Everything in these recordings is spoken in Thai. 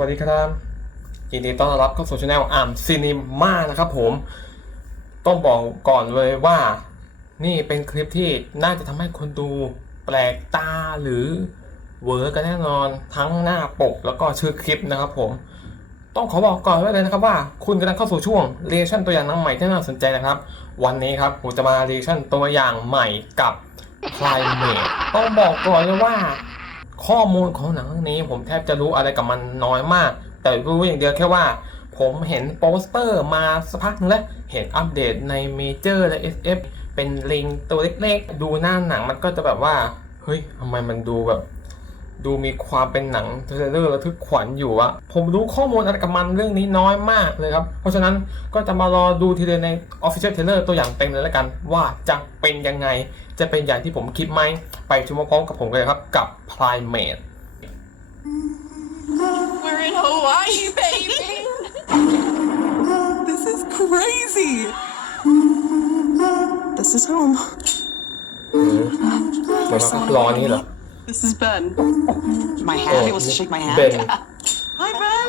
วัสดีครับยินดีต้อนรับเข้าสู่ช anel อ่ามซีนิม่านะครับผม ต้องบอกก่อนเลยว่า นี่เป็นคลิปที่น่าจะทำให้คนดูแปลกตาหรือเวอร์กันแน่นอนทั้งหน้าปกแล้วก็ชื่อคลิปนะครับผม ต้องขอบอกก่อนไว้เลยนะครับว่า คุณกำลังเข้าสู่ช่วงเรียชั่นตัวอย่างน้ำใหม่ที่น่าสนใจนะครับ วันนี้ครับผมจะมาเรียชั่นตัวอย่างใหม่กับ Climate ต้องบอกก่อนเลยว่า ข้อมูลของหนังเรื่องนี้ผมแทบจะรู้อะไรกับมันน้อยมาก แต่รู้อย่างเดียวแค่ว่า ผมเห็นโปสเตอร์มาสักพักนึงแล้ว เห็นอัปเดตในเมเจอร์และ SF เป็นลิงตัวเล็กๆ ดูหน้าหนังมันก็จะแบบว่า เฮ้ยทำไมมันดูแบบ ดูมีความเป็นหนังเทรลเลอร์ระทึกขวัญอยู่อะผมรู้ข้อมูลอะไรกับมันเรื่องนี้น้อยมากเลยครับ เพราะฉะนั้นก็จะมารอดูทีเดียวใน Official Trailer ตัวอย่างเต็มเลยแล้วกัน ว่าจะเป็นยังไง จะเป็นอย่างที่ผมคิดไหม ไปชมพร้อมๆกับผมกันเลยครับกับ Primate We're in Hawaii, baby. This is crazy. This is home. เหมือนว่ารอนี่เหรอ This is Ben. My โอ้ hand. He wants to shake my hand. เบน Hi, Ben.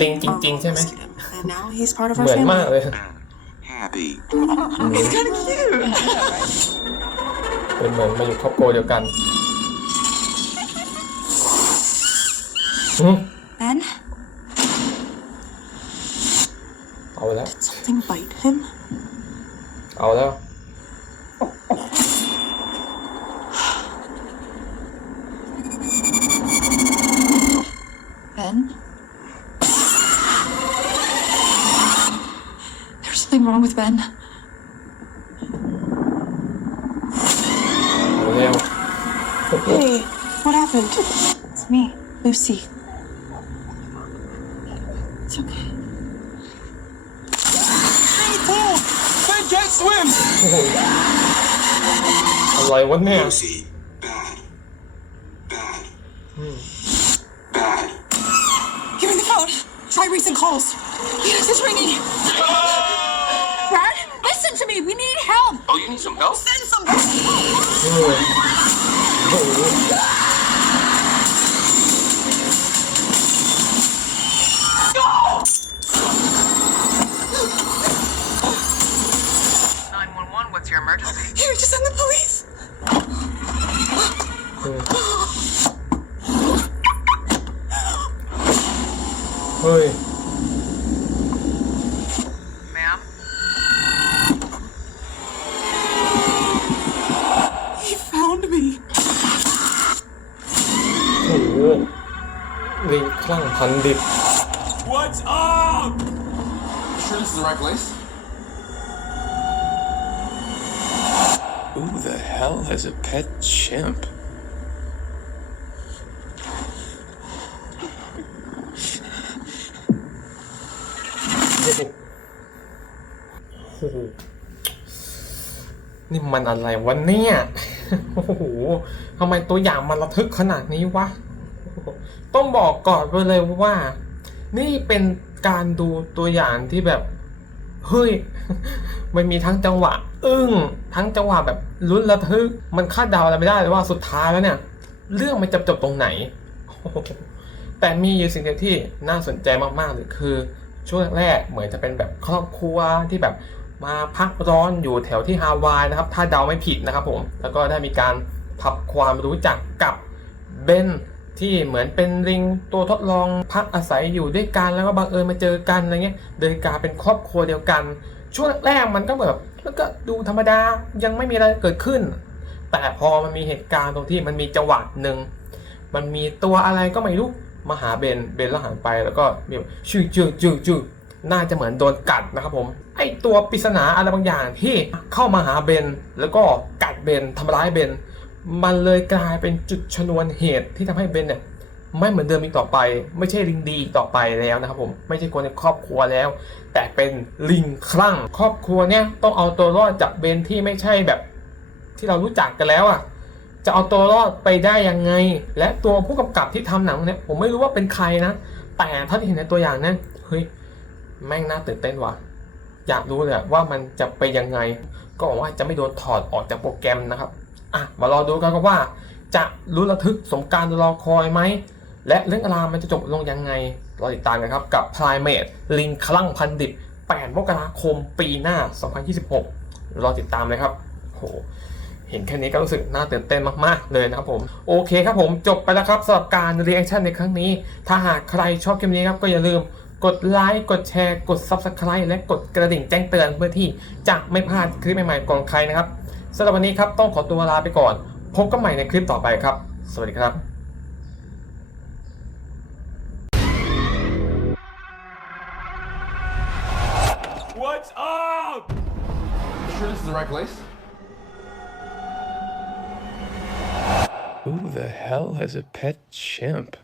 ลิงจริง ๆ ใช่ไหม And now he's part of เห our มือนมาก family. เลย Happy. He's kind of cute. เป็นเหมือนมาอยู่ครอบครัวเดียวกันอืม Ben, เอาแล้ว something bite him. เอาแล้ว Ben? There's something wrong with Ben. เอาแล้ว Hey, what happened? It's me, Lucy. It's okay. Ben can't swim! อะไรวะเนี่ย Lucy, bad. Bad. Bad. my recent calls. Yes, it's ringing. Brad, listen to me. We need help. Oh, you need some help? Send some help. Oh. Oh. เฮ้ย Ma'am? He found me. โอ้โหลิงคลั่งพันดิบ What's up? Sure this is the right place? Who the hell has a pet chimp? นี่มันอะไรวะเนี่ย โอ้โหทำไมตัวอย่างมันระทึกขนาดนี้วะ ต้องบอกก่อนไปเลยว่า นี่เป็นการดูตัวอย่างที่แบบ เฮ้ย มันมีทั้งจังหวะ อึ้ง ทั้งจังหวะแบบลุ้นระทึก มันคาดเดาอะไรไม่ได้เลยว่าสุดท้ายแล้วเนี่ย เรื่องมันจะจบตรงไหน แต่มีอยู่สิ่งเดียวที่น่าสนใจมากๆเลยคือช่วงแรกเหมือนจะเป็นแบบครอบครัวที่แบบ มาพักร้อนอยู่แถวที่ฮาวายนะครับ ถ้าเดาไม่ผิดนะครับผมแล้วก็ได้มีการพับความรู้จักกับเบนที่เหมือนเป็นลิงตัวทดลองพักอาศัยอยู่ด้วยกันแล้วก็บังเอิญมาเจอกันอะไรเงี้ยโดยการเป็นครอบครัวเดียวกัน ช่วงแรกมันก็แบบมันก็ดูธรรมดายังไม่มีอะไรเกิดขึ้น แต่พอมันมีเหตุการณ์ตรงที่มันมีจังหวะหนึ่งมันมีตัวอะไรก็ไม่รู้มาหาเบนเบนแล้วหันไปแล้วก็มีแบบชื่อจื้อจื้อจื้อ น่าจะเหมือนโดนกัดนะครับผม ไอตัวปริศนาอะไรบางอย่างที่เข้ามาหาเบน แล้วก็กัดเบนทำร้ายเบน มันเลยกลายเป็นจุดชนวนเหตุที่ทำให้เบนเนี่ยไม่เหมือนเดิมอีกต่อไป ไม่ใช่ลิงดีอีกต่อไปแล้วนะครับผมไม่ใช่คนในครอบครัวแล้ว แต่เป็นลิงคลั่ง ครอบครัวเนี่ยต้องเอาตัวรอดจากเบนที่ไม่ใช่แบบที่เรารู้จักกันแล้วอะจะเอาตัวรอดไปได้ยังไง และตัวผู้กำกับที่ทำหนังเนี่ยผมไม่รู้ว่าเป็นใครนะ แต่ถ้าที่เห็นในตัวอย่างเนี่ยเฮ้ย แม่งน่าตื่นเต้นว่ะ อยากรู้เลยว่ามันจะไปยังไง ก็หวังว่าจะไม่โดนถอดออกจากโปรแกรมนะครับ อะ มารอดูกันครับว่า จะรู้นระทึกสมการรอคอยไหม และเรื่องราวมันจะจบลงยังไง รอติดตามกันครับ กับ Primate ลิงคลั่งพันดิบ 8 มกราคมปีหน้า 2026 รอติดตามเลยครับโหเห็นแค่นี้ก็รู้สึกน่าตื่นเต้นมากๆเลยนะครับผมโอเคครับผมจบไปแล้วครับสำหรับการรีแอคชั่นในครั้งนี้ ถ้าหากใครชอบคลิปนี้ครับก็อย่าลืม กดไลค์ กดแชร์ กด Subscribe และกดกระดิ่งแจ้งเตือนเพื่อที่จะไม่พลาดคลิปใหม่ๆก่อนใครนะครับสำหรับวันนี้ครับต้องขอตัวลาไปก่อน พบกันใหม่ในคลิปต่อไปครับ สวัสดีครับ What's up? Sure this is the right place? Who the hell has a pet chimp?